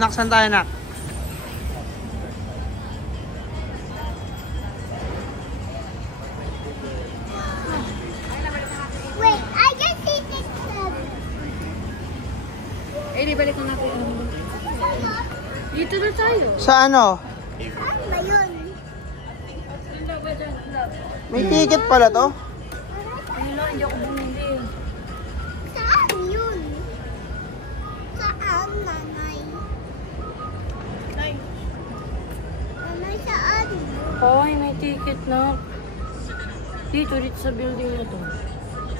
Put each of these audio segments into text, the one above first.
Nak, saan tayo, Nak? Wait, I can see this club. Eh, di balik na natin. Dito na tayo. Sa ano? Saan ba yun? May ticket pala to? Ano, hindi ako bumili. Saan yun? Saan, nanay? Nanay, saan? Ay, may ticket na. Dito sa building na to.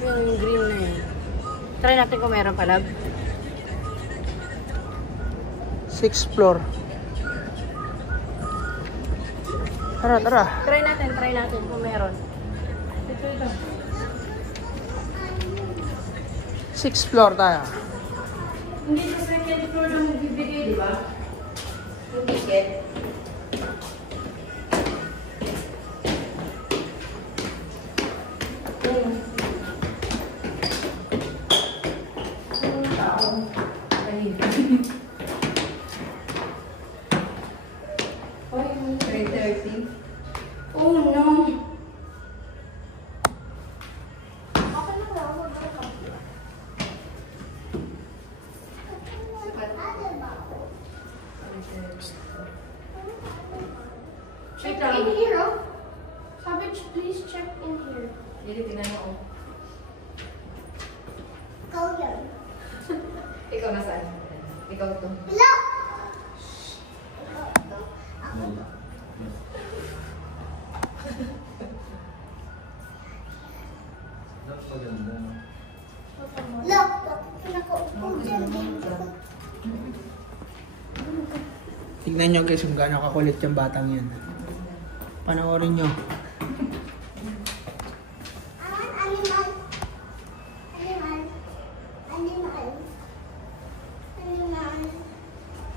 Yung green na yan. Try natin kung meron pala. 6th floor. Tara, tara. Try natin kung meron. Dito, ito. 6th floor tayo. Hindi sa second floor na magbibigay, di ba? Yung ticket. Oh no! Check in here, oh. Savage, please check in here. Hindi, tingnan mo. Go here. Ikaw nasaan? Ikaw to. Hello? Look, pinakaupo dyan. Tignan nyo guys kung gaano kakulit yung batang yan. Panoorin nyo. Animal. Animal. Animal.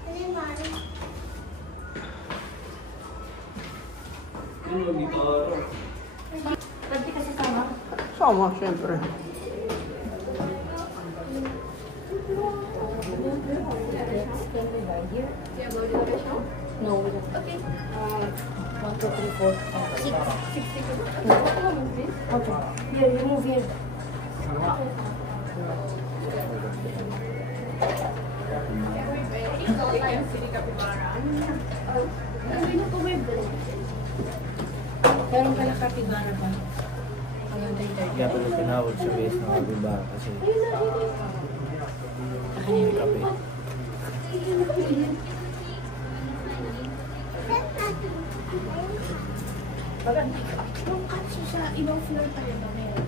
Animal. Animal. Pwede kasi sama. Sama, syempre. No, we don't. Okay. 1, 2, 3, 4, 5, 6. Okay. Here, you move here. Meron pala kapibara pa. Kaya pala tinawag sa base ng kapibara kasi kape. Yung katsu sa ibang floor pa rin ba meron?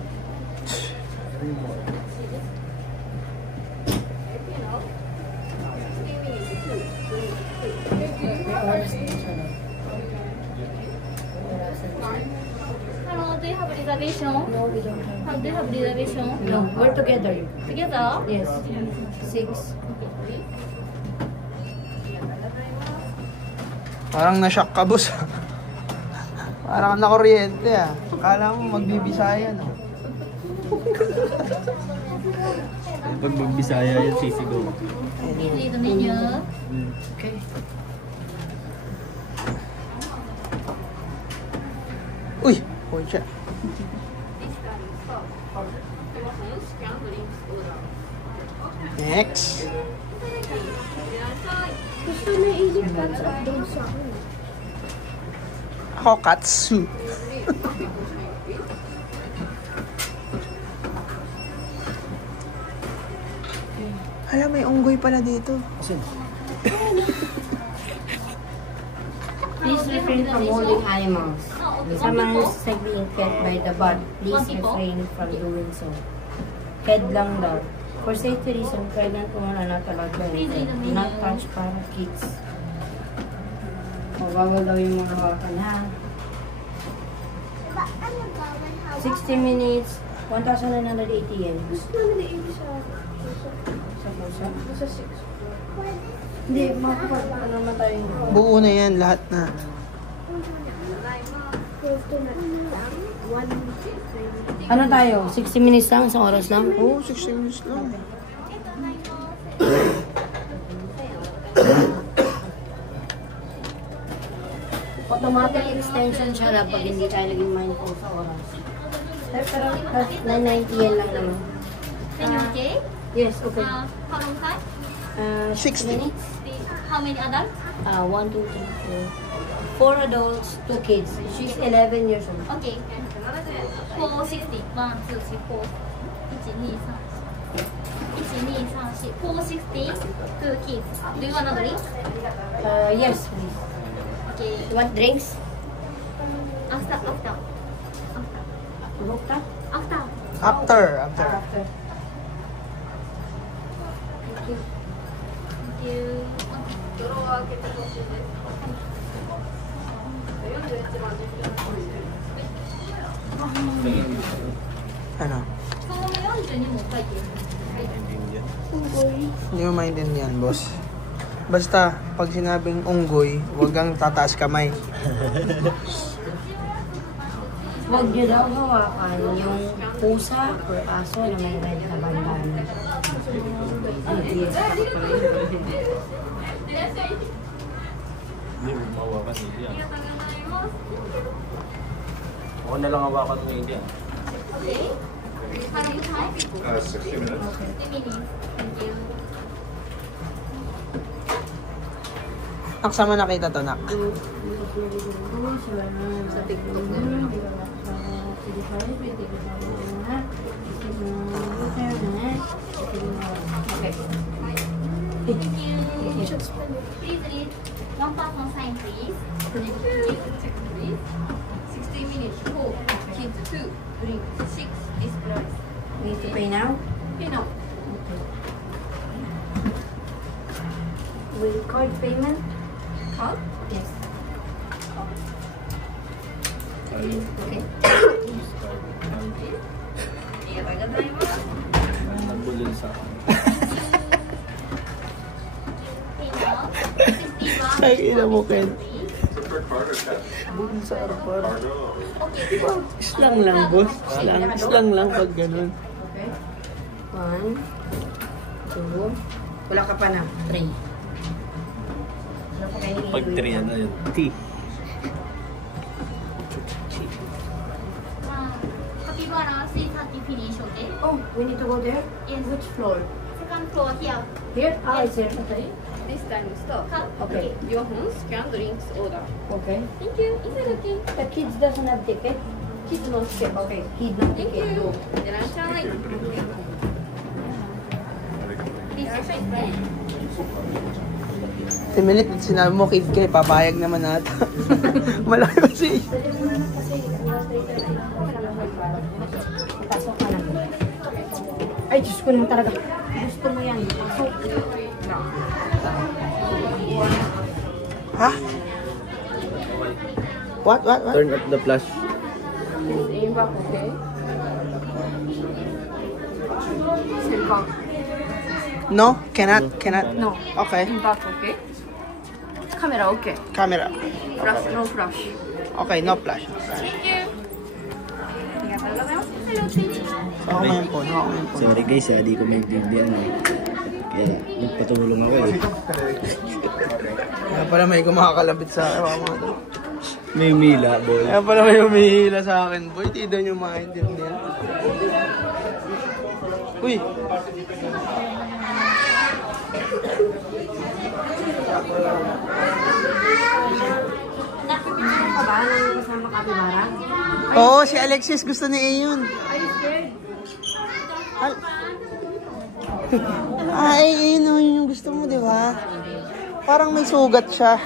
Hello, do you have reservation? No, we don't have. Do you have reservation? No, we're together. Together? Yes. 6. Parang na-shock ka, boss. Parang nakuryente ah. Akala mo magbibisaya no. Pag magbisaya yung sisigaw. Easy the menu. Okay. Uy! Pucha. Next. Gusto na isip katsu at doon sa akin. Ako, katsu. Hala, may unggoy pala dito. Please refrain from holding animals. Someone is being fed by the bud. Please refrain from doing so. Fed lang daw. For safety reason, pregnant women are not allowed to enter. Do not touch parakeets. Bawal daw yung mga hawakan ha. Diba, ano bawal hawak? 60 minutes, 1,980 yen. Gusto namin na ibig sa Sa pusa? sa 6. Pwede. Hindi, makapagpaka naman tayo. Buo na yan, lahat na. Gusto na lang. 1 Ano tayo? 60 minutes lang? Isang oras lang? Oo, 60 minutes lang. automatic extension siya lang pag hindi tayo naging mindful sa oras. Pero 990 yan lang naman. Can you okay? Yes, okay. How long time? 6 minutes. How many adults? 1, 2, 3, 4. 4 adults, 2 kids. She's 11 years old. Okay. 460. 1, 2, 3, 4. 460. 2 kids. Do you want a drink? Yes, please. Okay. You want drinks? After. Vodka? After. After. After. Thank you. Ano? その42も書いてる。 Hindi mo maintindihan, boss. Basta, pag sinabing unggoy, huwag kang tataas kamay. Huwag niyo daw hawakan yung pusa or aso na may red na bandana. Hindi mo mawakan niya. Ako na lang hawakan mo niya. Okay. How many time? 60 minutes. 60 minutes. Thank you. Nak, saan mo nakita to, Nak? Sa TikTok na. Okay. Thank you. Please read one person sign, please. Thank you. Please. 60 minutes. 4. Kids 2. Drink 6. Is price. Need to pay now? You know. With card payment? Card? Yes. Okay. Nagbulil sa akin. Ay, ina mo, Ken. For card or cash? Bukod sa arpar. Cargo. Islang lang, boss. Islang lang pag ganun. Okay. 1, 2. Wala ka pa na. 3. Wala pa kayo Pag 3 ano yun? T. Capybara 330 finish, okay? Oh, we need to go there? Yes. Which floor? Second floor here. Here? Ah, it's here. Okay. This time stop. Come. Okay. Your hands, scan drinks order. Okay. Thank you. Is it okay? The kids doesn't have ticket? Kids no ticket. Okay. Kid no Thank ticket. you. いらっしゃい。 Si Minute, sinabi mo, kid ka, papayag naman nata. Malaki ba si... Pasok ka na. Ay, Diyos ko naman talaga. Gusto mo yan. Pasok. Ha? What? Turn up the flash. Aim back, okay? Step back. No? Cannot? No. Okay. Aim back, okay? Camera, okay? Camera. Flash, no flash. Okay, no flash. Thank you. ありがとうございます。Hello, please. Ako mo yung phone. Ako mo yung phone. Sorry guys, di ko maintindihan eh. Kaya nagpatulong ako eh. Kaya pala may kumakalabit sa akin. Mga to. May mila, boy. Kaya pala may humihila sa akin, boy. Di daw nyo maintindihan. Uy! Nakipicture ka ba nang kasama kapibara? Oo, si Alexis gusto ni Ayun. Ay, Ayun yung gusto mo, di ba? Parang may sugat siya.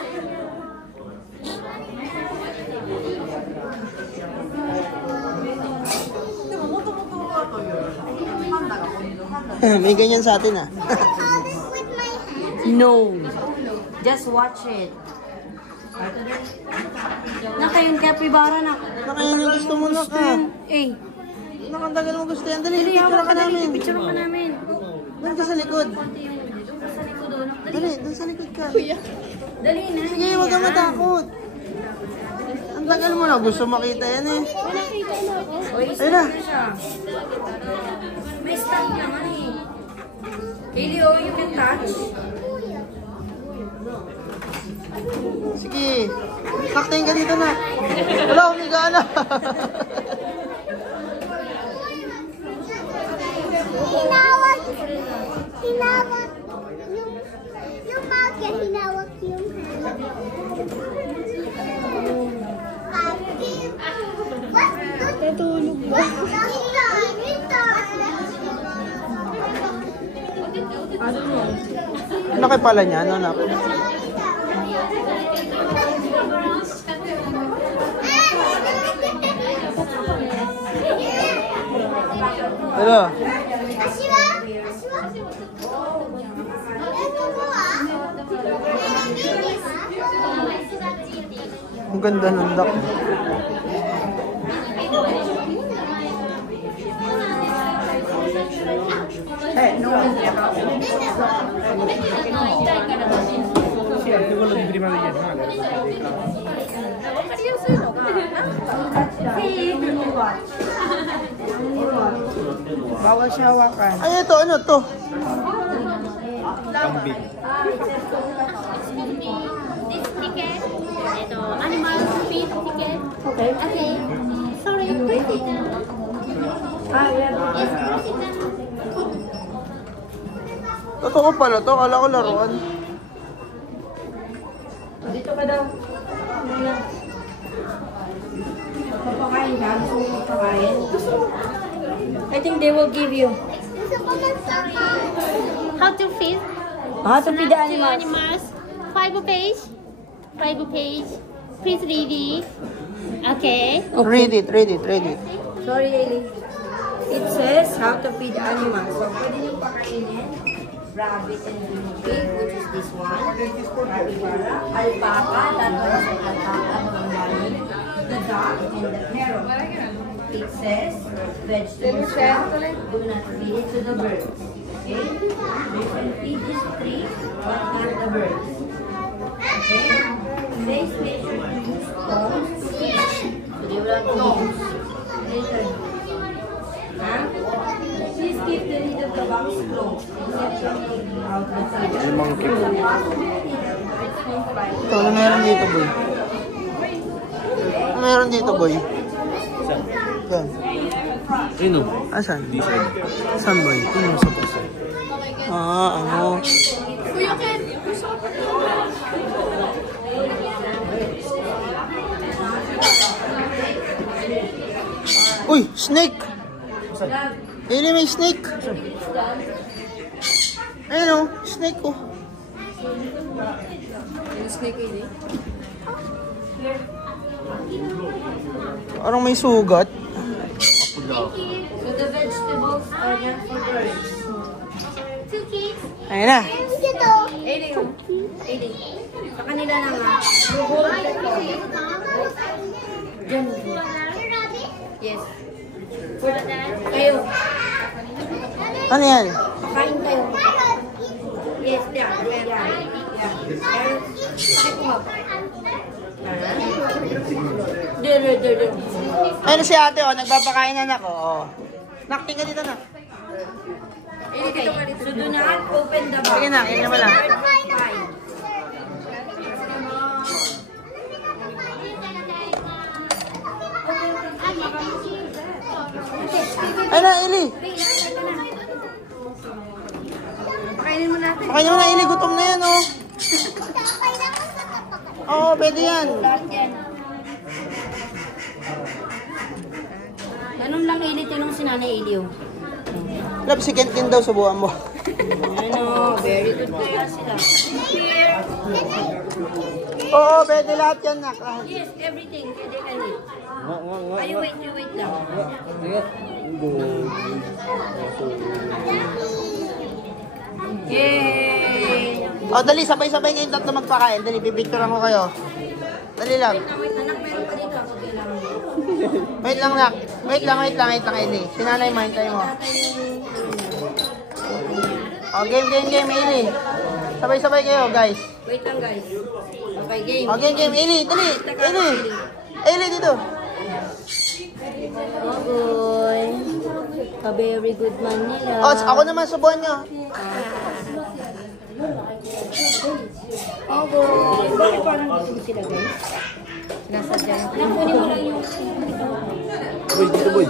May ganyan sa atin, ah. No. Just watch it. Naka yung kapibara na. Baka yun yung gusto mo na ka. Eh. Nakantagal mo gusto yan. Dali, Dali, picture hawak ka ka dali. namin. Picture ka namin. Doon ka sa likod. Dali, doon sa likod ka. Dali na. Sige, huwag kang matakot. Ang tagal mo na. Gusto makita yan eh. Uy, Ayun na. siya. May stand naman eh. Really, oh, you can touch. Sige. Naktayin ka dito na. Wala, umiga na. Hinawak yung mouth niya, hinawak yung natulog ba? Laki pala niya, ano na? Hello. Ang ganda ng duck. Bawal siya hawakan. Ay, ito, ano to? Kambing. This ticket, ito, animal feed ticket. Okay. Okay. Sorry, press it down. Yeah. Yes, press it down. Totoo pala to, kala ko laruan. Dito ka daw. Papakain ka? Gusto mo magpakain? I think they will give you. How to feed? How to feed the animals. Animals. 5 page. 5 page. Please read it. Okay. Read it, read it, read it. Sorry, Eli. It says how to feed animals. So, pwede nyo pakainin rabbit and guinea pig, which is this one. Capybara, alpaca, lalabas ang alpaca, mamamani, the duck, and the parrot. It says vegetables, do not feed it to the birds. Okay? You can feed this tree, but not the birds. Okay? Please make sure to use stones to feed. So they will have stones. Later. Huh? Please keep the lid of the box closed, except from taking out the food. Limang kilo. Ito, ano meron dito, boy? Ano meron dito, boy? Saan? Yan. Ino? Asan? Di siya. Saan, boy? Ino sa puso. Ano? Uy, snake! Ili, may snake! Ayun o, snake oh. Parang may sugat. So the vegetables are not for birds. 2 kids. Ayun na. Eli, Eli. Sa kanila na nga. You hold the toy. Diyan. Yes. For the kayo. Ano yan? Kain kayo. Yes, there. Yeah. There. Ayun si ate oh, nagbabakain na ako. Oh. Nakting ka dito na. Okay. So do not open the box. Sige na, yun naman lang. Ayun na, Eli. Pakainin mo natin. Pakain naman na, Eli. Gutom na yan oh. Oo, pwede yan. Ganun lang Eli, tinong si Nanay Eli oh. Lab, si Kentin daw subuhan mo. Ano, very good kaya sila. Here. Oo, pwede lahat yan nak. Yes, everything. Pwede ka rin. Ay, wait lang. Yay! O, dali, sabay-sabay kayong tatlo magpakain. Dali, pipicturean ko kayo. Dali lang. Wait, anak, meron pa dito ako kailangan mo. Wait lang, nak. Wait lang, Eli. Sinanay mo, hintay mo. O, game, Eli. Sabay-sabay kayo, guys. Wait lang guys. Okay, game. O, game. Eli, dali. Eli, dito. Ogoy. Ka-very good man nila. O, ako naman, subuhan nyo. Opo. Bakit parang dito sila guys? Sinasadya. Kunin mo lang yung... Boy, dito boy.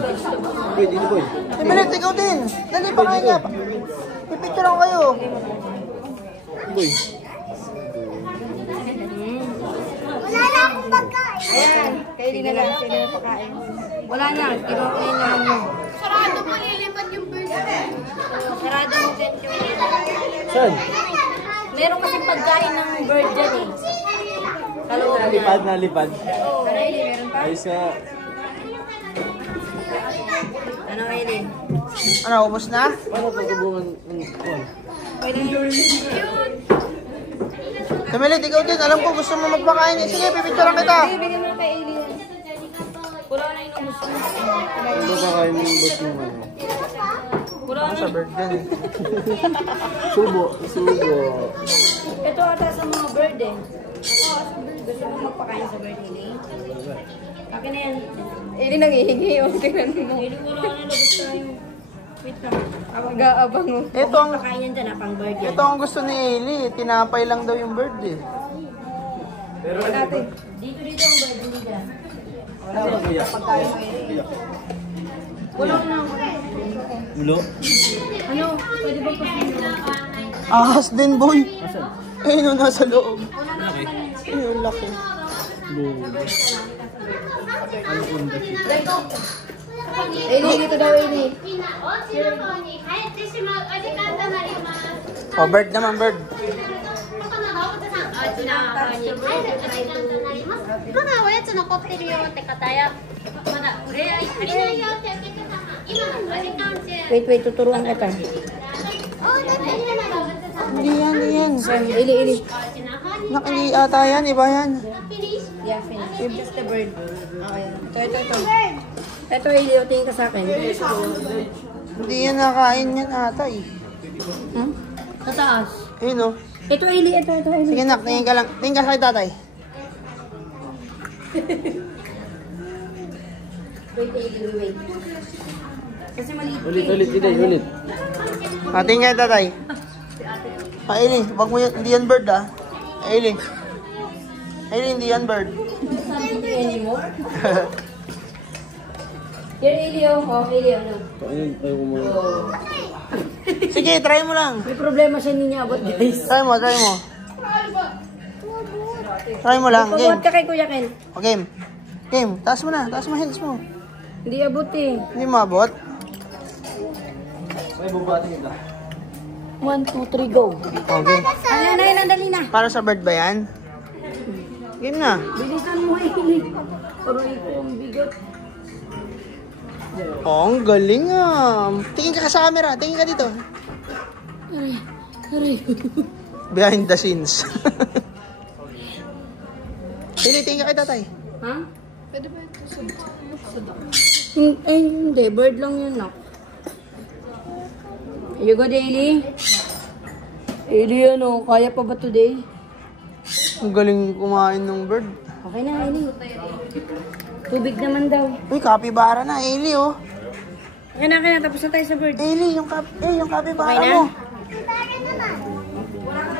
Boy, dito boy. Timilit, ikaw din. Dali pa kayo nga. Pipicture lang kayo. Boy. Wala na akong pagkain. Ayan, kayo din na lang. Sila na pakain. Wala na, kinukunin na lang yun. Sarado mo lilipat yung bird. Sarado mo din yung... Saan? Meron kasing pagkain ng bird dyan eh. Kaloob na. Nalipad, nalipad. Oo. Ano Eli, meron pa? Ayos ka. Ano Eli? Ano, ubos na? Paano pagkabungan? Pwede na yun. Timilit, ikaw din. Alam ko gusto mo magpakain. Sige, pipicture lang kita. Sige, bigyan mo na kay Eli. Wala na yung ubus mo. Ano ba kayo ng boss mo ano? Wala na. Sa bird yan eh. Subo, subo. Ito ata sa mga bird eh. Gusto mo magpakain sa bird, Eli? Akin na yan. Eli nangihingi yung tingnan mo. Eli wala na, labas tayo. Wait lang. Mag-aabang mo. Ito ang, Pakain yan dyan ah, pang bird yan. ito ang gusto ni Eli. Tinapay lang daw yung bird eh. Dito ang bird, hindi dyan. Ano ba kuya? Wala na. Ulo? Ano? Pwede ba pakain mo? Ahas din, boy. Asan? Ayun, nasa loob. Laki. Ayun, laki. Ano unda siya? Eli, dito daw Eli. みんなお家の方に帰ってしまうお時間となります。 Oh, bird naman, bird. ここの動物さん、お家の方に帰るお時間となります。まだおやつ残ってるよって方や、まだ触れ合い足りないよってお客様、今お時間中。 Wait, tuturuan kita. お家の動物さん、 Hindi yan, hindi yan. Eli. お家の方に Nakili ata yan, iba yan. フィニッシュ。 Yeah, finish. Just the bird. Okay. Ito. Ito, Eli, tingin ka sa akin. Hindi yan nakain yan ata eh. Hmm? Sa taas. Ayun oh. Ito, Eli. Ito, Eli. Sige nak, tingin ka lang. Tingin ka kay tatay. Wait, Eli, wait. Kasi maliit. Ulit, Iday, ulit. Ah, tingin kay tatay. Ah, Eli, wag mo yan. Hindi yan bird ah. Eli. Eli, hindi yan bird. Something anymore? Here, Eli, oh. Oh, Eli, ano? Ayun, ayaw ko muna. Oh. Sige, try mo lang. May problema siya hindi niya abot, guys. Try mo, try mo. Try mo lang, game. Pagbuhat ka kay Kuya Ken. O, game. Game, taas mo na. Taas mo hands mo. Hindi abot eh. Hindi maabot. Ay, bubating ito. 1, 2, 3, go. O, game. Ano, dali na. Para sa bird ba yan? Game na. Bilisan mo, Eli. Aray ko, ang bigat. Oh, ang galing ah. Tingin ka sa camera. Tingin ka dito. Aray. Behind the scenes. Eli, tingin ka kay tatay. Ha? Pwede ba ito sa Ay, hindi. Bird lang yun, no? You go, Eli. Eli, ano? Kaya pa ba today? Ang galing kumain ng bird. Okay na, Eli. Tubig naman daw. Uy, capybara na. Eli, oh. Kaya na. Tapos na tayo sa bird. Eli, yung capybara Okay na? mo.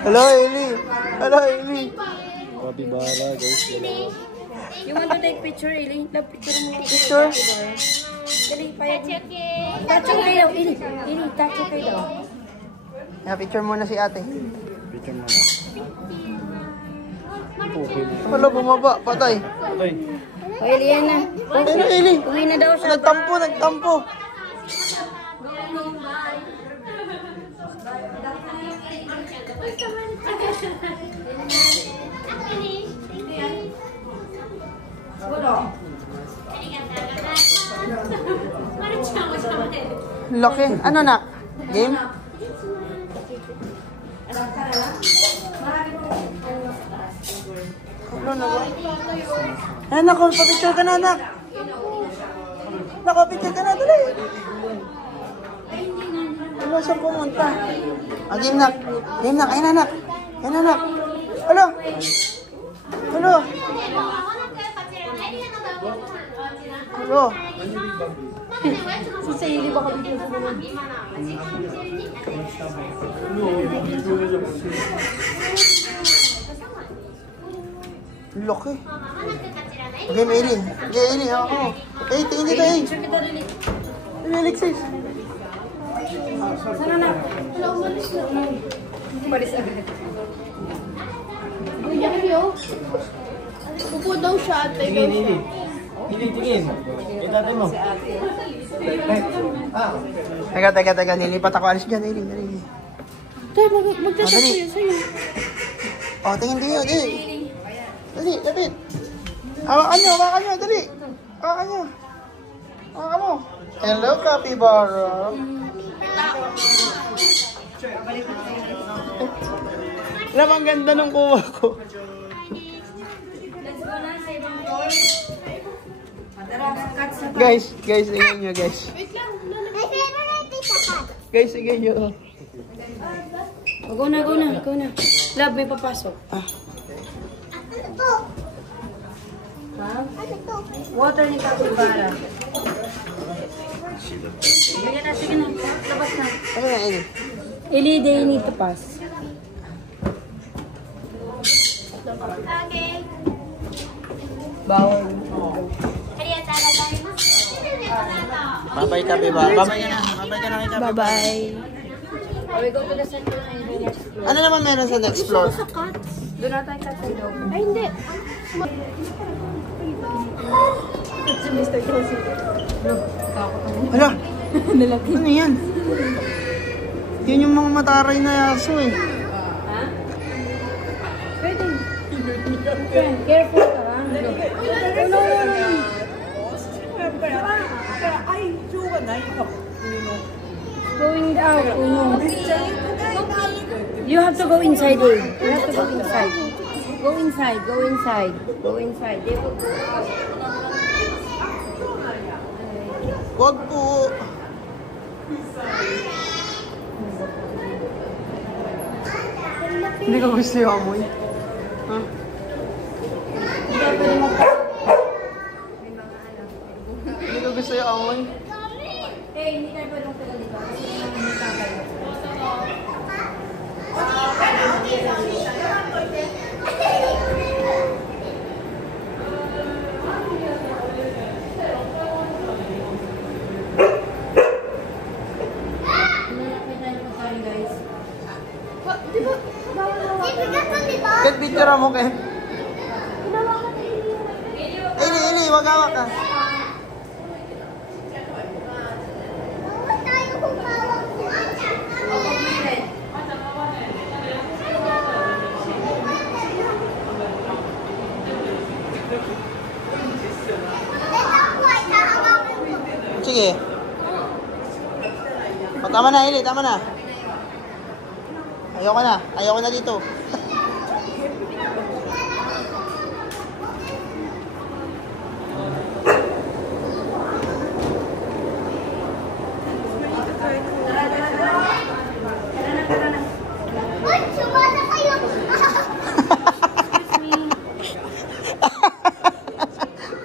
Hello, Eli. Hello, Eli. Kapibara, guys. You want to take picture, Eli? Love picture mo. Picture? Dali, payag mo. Touch yung kayo, Eli. Eli, touch yung kayo daw. Yeah, picture muna si ate. Picture mo na. Okay na. Wala, bumaba. Patay. Ay, O, Eli, yan na. Hello, Eli. Uwi na daw siya. Nagtampo. Laki. Ano na? Game? Ano na ba? Ay, nako, pa-picture ka na, anak. Nako, picture ka na, dali. Ano, saan pumunta? Ah, game nak. Game nak, ayun anak. Ayun anak. Ano? Ano? Ano? Sasayili ba kami dito sa mga? Laki. Okay, Maylin. Okay, Maylin. Ako. Eh, tingin dito eh. Picture kita rin. Ano, Alexis? Sana na. Wala, umalis na. Umalis agad. Kuya Rio. Upo daw siya at Tingin, tingin. Tingin. Itatay mo. Teka. Nilipat ako. Alis dyan, Maylin. Dali. Tayo, Oh, magtatak dali. sa'yo. Oh, tingin dito. Dali, lapit. Hawakan nyo. Dali. Hawakan nyo. Hawakan mo. Hello, capybara. Alam, ang ganda ng kuha ko. Let's go na sa ibang floor. Tara, cut sa Guys, tingnan nyo, guys. Wait lang. Guys, tingnan nyo. Oh, go na. Love, may papasok. Ha? Water ni Capybara. Sige na. Labas na. Ano na, Eli? Eli, they need to pass. Okay. Bawal. Bye-bye, capybara. Bye-bye ka na. Bye-bye ka na kay capybara. Bye-bye. We go to the center and the next floor. Ano naman meron sa next floor? Doon na tayo cut sa loob. Ay, hindi. Si Mr. Josie. Hala! Ano yan? Yun yung mga mataray na yaso eh. Ha? Pwede. Okay, careful ka ha. No. Going out. No. You have to go inside, eh. You have to go inside. Go inside. They will go out. Wag po. Hindi ko gusto yung amoy. Ha? Hindi ko gusto yung amoy. Eh, hindi tayo pwedeng tagal dito. Kasi hindi tayo. Ken, picture mo, Ken. Eli, wag hawak ka. Sige. O, tama na, Eli, tama na. Ayoko na dito.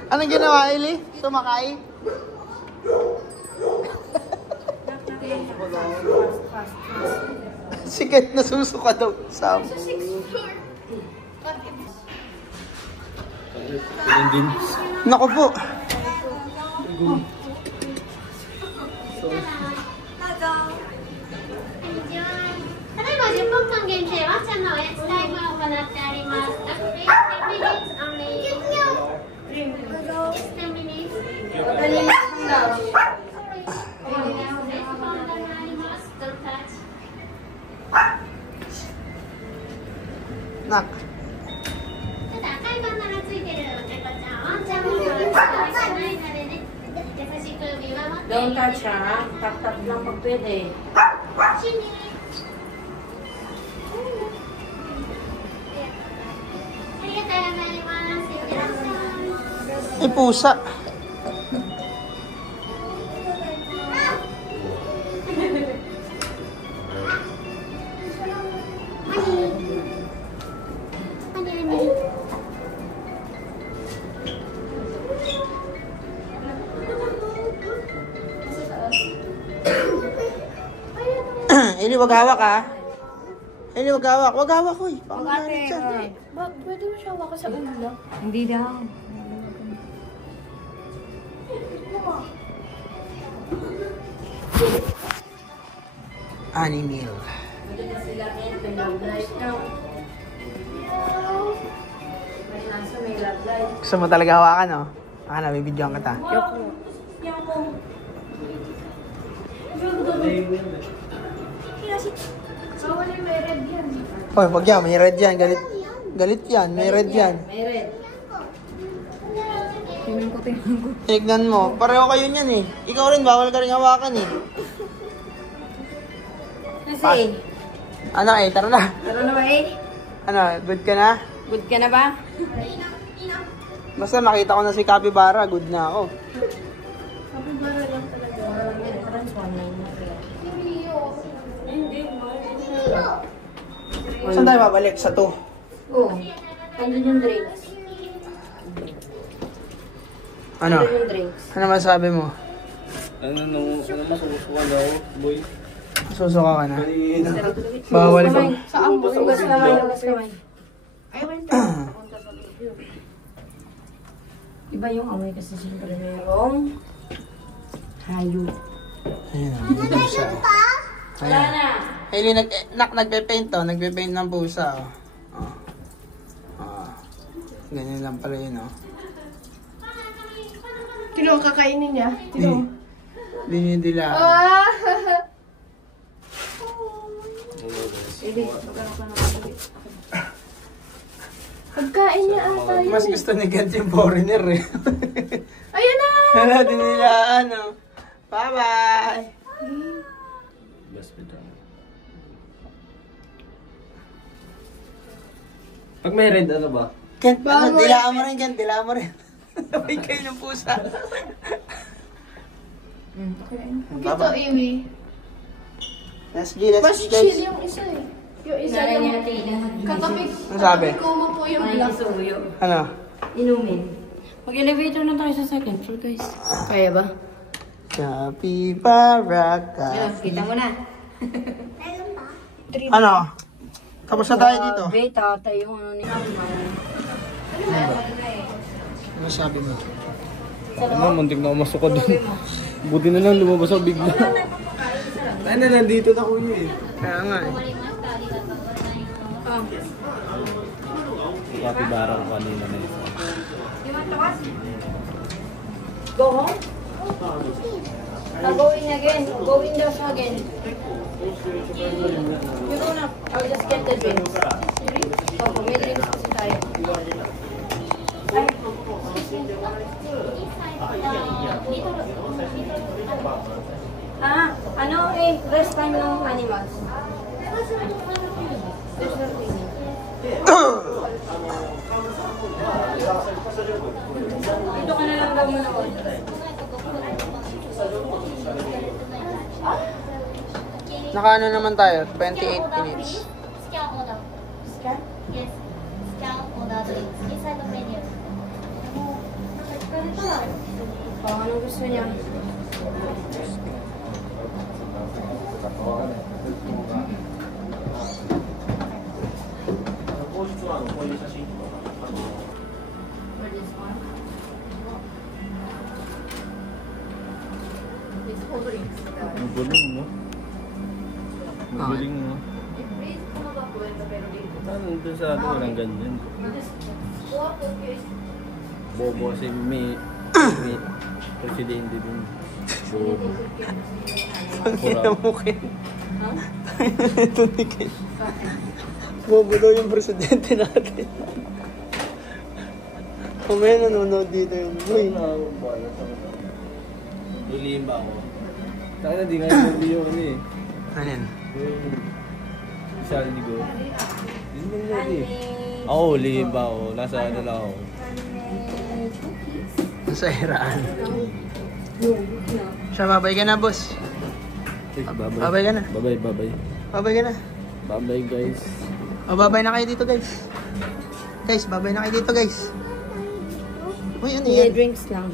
Anong ginawa, Eli? Sumakay? Sigat na susuka daw. Sam. Din. Naku po. Nak. Don't touch ha. Tap-tap lang pag pwede. Ay, pusa. Hailey, wag hawak ha. Hailey, wag hawak. Wag hawak, uy. Baka Ate, magalit siya. pwede mo siya hawakan sa ulo? Hindi daw. Animal. Gusto mo talaga hawakan, no? Nabibidyoan kita. Hoy, wag yan. May red yan. Galit yan. May red yan. May red. Tignan mo. Pareho kayo niyan eh. Ikaw rin, bawal ka rin hawakan eh. Kasi, Ano eh, tara na. tara na ba eh? Ano, good ka na? Good ka na ba? Basta makita ko na si Capybara, good na ako. Saan tayo babalik? Sa 2. Oo. Andun yung drinks. Ano? Andun yung drinks. Ano masabi mo? Ano masusuka daw, boy? Susuka ka na? Bawal ka. Saan mo? Hugas kamay, hugas kamay. Iba yung amoy kasi siyempre merong hayop. Ayun o, may pusa. Wala na. Hailey, nagpe-paint to. Nagpe-paint ng pusa. Ganyan lang pala yun, oh. Tino, kakainin niya. Dinidila. Pagkain niya ata yun. Mas gusto ni Gant yung foreigner eh. Ayun na! Hala, dinilaan, oh. Bye-bye! Pag may red, ano ba? Gant, ano, dilaan mo rin, Gant, dilaan mo rin. Sabay kayo ng pusa. Ito, Iwi. Let's G, let's Mas G, chill guys. yung isa eh. Yung isa Nalay yung niya tina. katabi Ano sabi? ko mo po yung Ay, black. suyo. Ano? Inumin. Mag-elevator na tayo sa second floor, guys. Kaya ba? Capybara, Yun, kita mo na. Ano? Tapos na tayo dito. Grabe, tatay yung ano ni Mama. Ano sabi mo? Ano, muntik na ako masuka dun. Buti na lang lumabas ako bigla. Ay na, nandito na kuya eh. Kaya nga eh. Capybara ko kanina na yun. Go home? Go in again. Go in daw siya again. You go na. I'll just get the drinks. Opo, may drinks kasi tayo. Ano eh, rest time ng animals. There's nothing. Dito ka na lang daw muna ko. Nakaano naman tayo? 28 minutes. Scan order. Scan? Yes. Scan order drinks inside the menu. Anong gusto niya? Ang galing mo. Ang galing mo. Ano doon sa atin walang ganyan. Bobo kasi may presidente din. Bobo. Tangina mo kayo. Ito ni Ken. Bobo daw yung presidente natin. Kumaya nanonood dito yung boy. Lulihim ba ako? Taka na, di nga yung video ko eh. Ano yan? Isa ni Go. Yun lang yun eh. Ako, lihim ba ako? Nasa ano lang ako. Sa hiraan. Siya, babay ka na, boss. Bye-bye. Babay ka na. Bye-bye, bye-bye. Babay ka na. Bye-bye guys. O, babay na kayo dito, guys. Guys, babay na kayo dito, guys. Uy, ano Yeah, yan? drinks lang.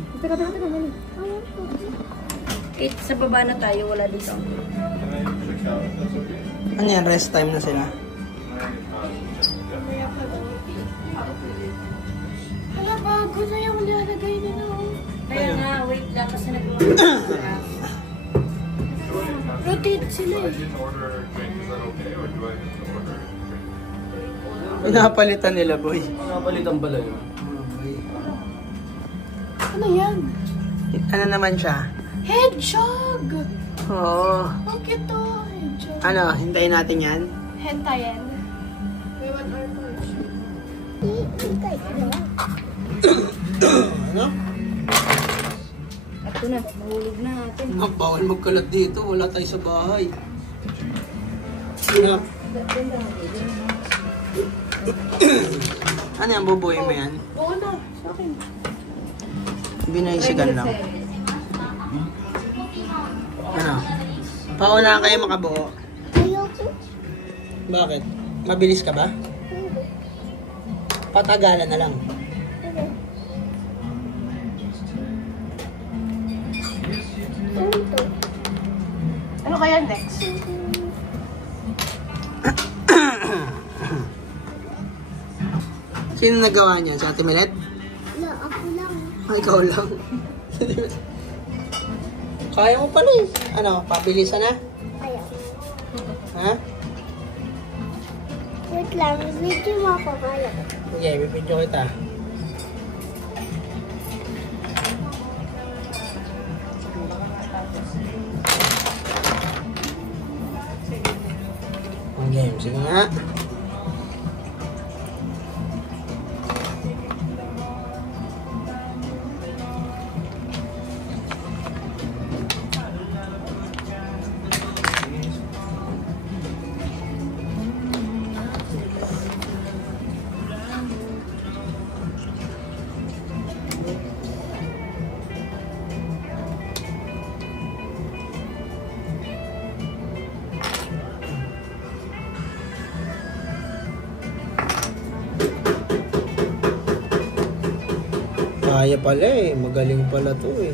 Sa baba na tayo, wala dito. Ano yan? Rest time na sila? Hala, bago na yung nilalagay nila. Kaya nga, wait lang kasi nagawa. Rotate sila eh. didn't order a drink. Is that okay, or do I have to order a drink? Pinapalitan nila, boy. Nakapalitan pala yun. Ano yan? Ano naman siya? Hedgehog! Oo. Ang cute to, hedgehog. Ano, hintayin natin yan? Hentayen. May 1 hour po. Ano? Ito na, mahulog na natin. Bawal magkalat dito. Wala tayo sa bahay. Ano? Ano yan? Bubuhay mo yan? Oo na, sa akin. Binaisigan lang. Ano? Paunahan kayo makabuo. Ayoko. Bakit? Mabilis ka ba? Patagalan na lang. Ano kaya next? Sino nagawa niya? Si Ate Milet? No, ako lang. Ay, ikaw lang. Kaya mo pala eh. Ano, pabilisan na? Ayaw. Ha? Wait lang, video mo ako kaya. Sige, bibidyo kita. Ang game, sige nga. Kaya pala eh. Magaling pala to eh.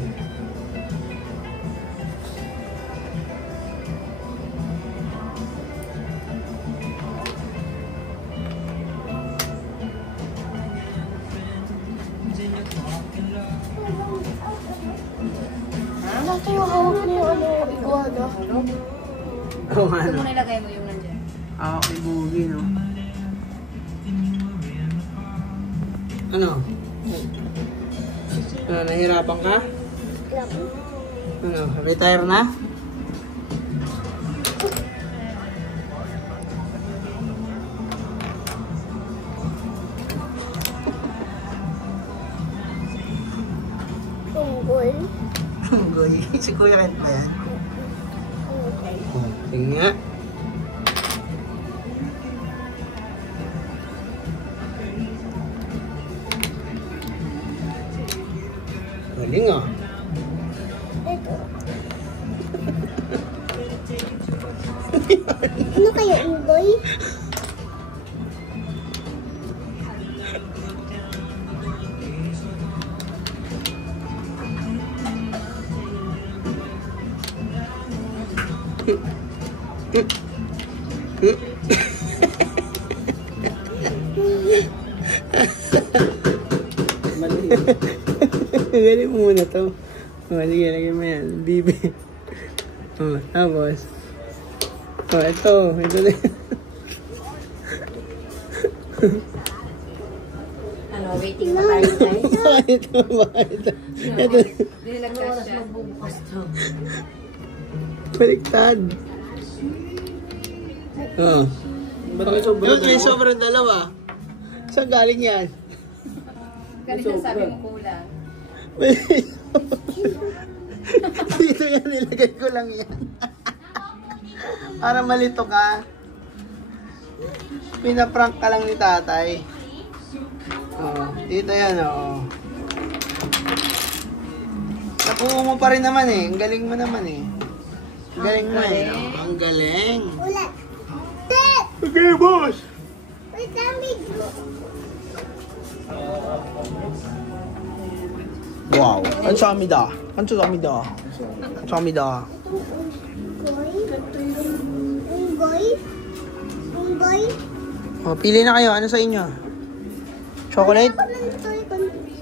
Natin yung hawak niyo, iguana. Oo, ano? Kung nilagay mo yung nandiyan. Ah, okay, bugi, no? Ano? Ano, nahirapan ka? Ano, retire na? Unggoy. Unggoy. Si Kuya Ken ba yan? Oh, sige nga. Galing ah. Ito. Ano kaya unggoy? Galing mo muna to. Oh, sige, lagyan mo yan. Bibi. Oh, tapos. Oh, ito. Ito na. Ano, waiting pa tayo guys. Ito ba? Ito. Ito. Nilagyan siya. Magbubukas to. Baliktad. Oh. Ba't may sobra? Ba't may sobrang dalawa? Saan galing yan? Ganito sabi mo kulang. Dito yan, nilagay ko lang yan. Para malito ka. Pinaprank ka lang ni tatay. Oh, dito yan, oh. Nakuha mo pa rin naman eh. Ang galing mo naman eh. Ang galing mo eh. Oh, ang galing. Ulat. Okay, boss. Wait lang, video. Wow. 감사합니다. 감사합니다. 감사합니다. Unggoy. Unggoy. boy. O, pili na kayo. Ano sa inyo? Chocolate? Ako ng toy country.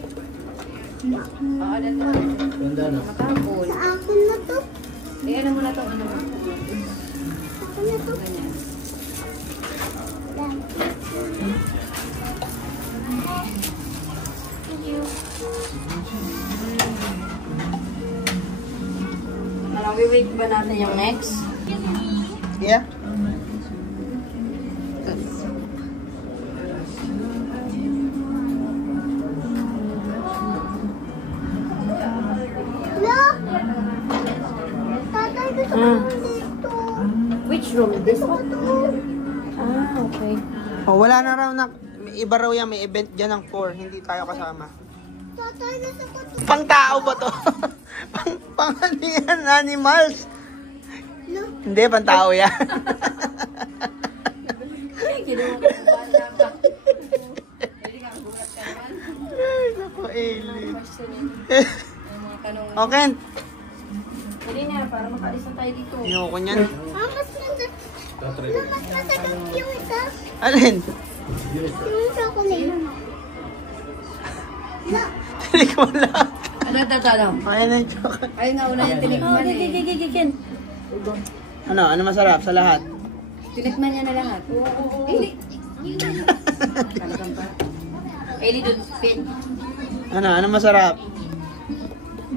Ganda no? Matapon. Sa akin na to. Eh, ano mo na to? Ano mo? Ako na to. Ganyan. Yan. Wait ba natin yung next? Yeah. Look! Tatay, gusto ko dito. Which room? This Gusto ko one? to. Ah, okay. O, wala na raw na. May iba raw yan. May event dyan ng 4. Hindi tayo kasama. Tatay, gusto ko to. Pang tao ba to? pang ano yan? Animals? Look. Hindi, pang tao yan. Kinuha ko yung bata ka. Pwede kang gulat ka naman. Ay, naku, Eli. Yung mga tanong. Okay. Pwede na, para makaalis na tayo dito. Ayoko niyan. Ah, mas masakit yung isa. Alin? Yung chocolate. Look. Tinikman lang. Ano, ano? Kaya na yung chocolate. Ayun nga, una yung tinikman eh. Ano? Ano masarap sa lahat? Tinikman niya na lahat. Eli! Talagang ba? Eli, doon, pin. Ano? Ano masarap?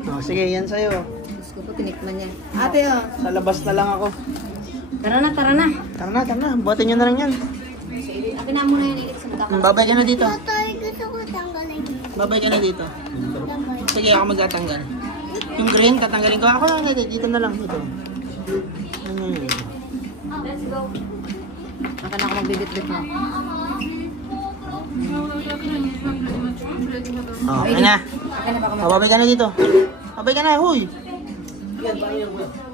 Oh, sige, yan sa'yo. Gusto ko po, tinikman niya. Ate, oh. Sa labas na lang ako. Tara na, tara na. Tara na. Buhatin nyo na lang yan. Akin na muna yung ilit sa magkakaroon. Babay ka na dito. Tatay, gusto ko tanggalin. Babay ka na dito. Sige, ako magtatanggal. Yung green, tatanggalin ko. Ako lang, dito na lang. Dito. Let's go. Baka na ako magbibit-bit mo. Oh, okay na. Akin na baka Oh, babay ka na dito. Babay ka na, huy. mag-